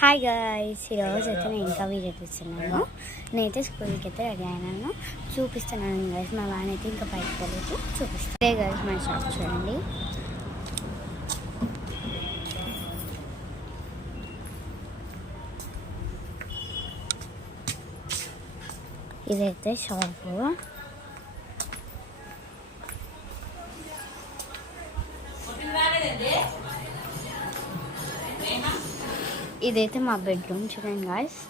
Hi guys, ఈరోజు అయితే నేను ఇంకా వీడియో తీస్తున్నాను. నేనైతే స్కూల్కి అయితే రెడీ అయినాను, చూపిస్తున్నాను గైస్. మా వ్యాన్ అయితే ఇంకా బయటకు వెళ్ళి చూపిస్తాను. ఇదే గైస్ మన షాప్ చూడండి. ఇదైతే షాపు. ఇదైతే మా బెడ్రూమ్ చూడండి గాయ్స్.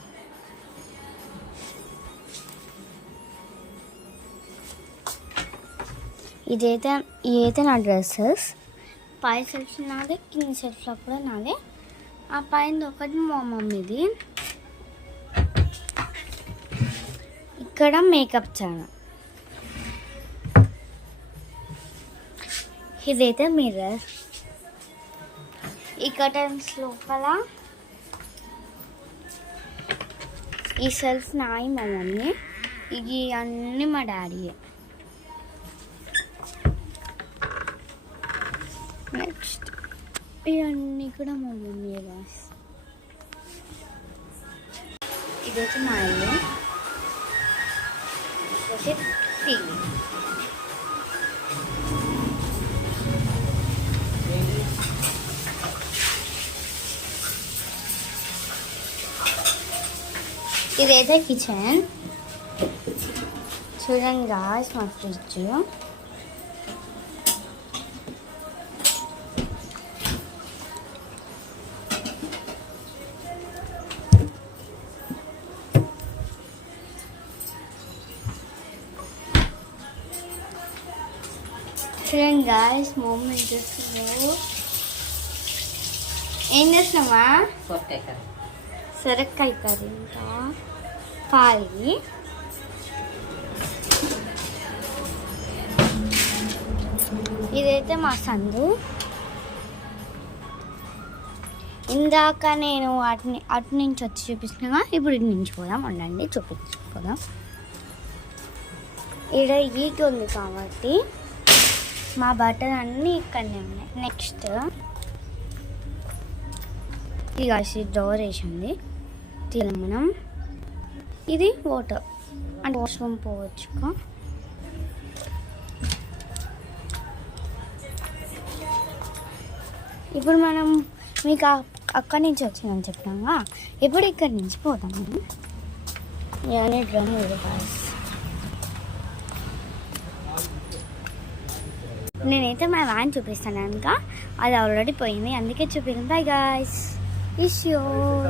ఇదైతే నా డ్రెస్సెస్. పై సెల్ఫ్ నాదే, కింద సెల్ఫ్లో కూడా నాదే. ఆ పైన ఒకటి మా మమ్మీది. ఇక్కడ మేకప్ ఛానల్. ఇదైతే మిర్రర్. ఈ కర్టన్స్ లోపల ఈ సెల్ఫ్ నాయి మా మమ్మీ, ఇవి అన్నీ మా డాడీయే. నెక్స్ట్ ఇవన్నీ కూడా మా మమ్మీ బాస్. ఇదైతే మా ఇల్లు. ఇదైతే టీవీ. ఇదైతే కిచెన్ చూడండి గాయ్స్. మా ఫ్రిడ్జ్. చూడండి గాయ్స్, మమ్మీ చేస్తున్నావు. ఏం చేస్తున్నావా? సొరకాయ కర్రీ. ఇంకా పాలి. ఇదైతే మా సందు. ఇందాక నేను అటు నుంచి వచ్చి చూపిస్తున్నా, ఇప్పుడు ఇటు నుంచి పోదాం. ఉండండి చూపించుకోదాం. ఇక్కడ ఈకి ఉంది కాబట్టి మా బట్టలు అన్నీ ఇక్కడనే ఉన్నాయి. నెక్స్ట్ ఇది డోర్ వేసింది తీయాలి మనం. ఇది వాటర్ అంటే వాష్రూమ్ పోవచ్చు. ఇప్పుడు మనం మీకు అక్కడి నుంచి వచ్చిందని చెప్పినాగా, ఇప్పుడు ఇక్కడి నుంచి పోతాం మనం. ఇవన్నీ డ్రమ్. నేనైతే మా వ్యాన్ చూపిస్తాను కనుక అది ఆల్రెడీ పోయింది, అందుకే చూపించాను. By guys. ఇష్యూ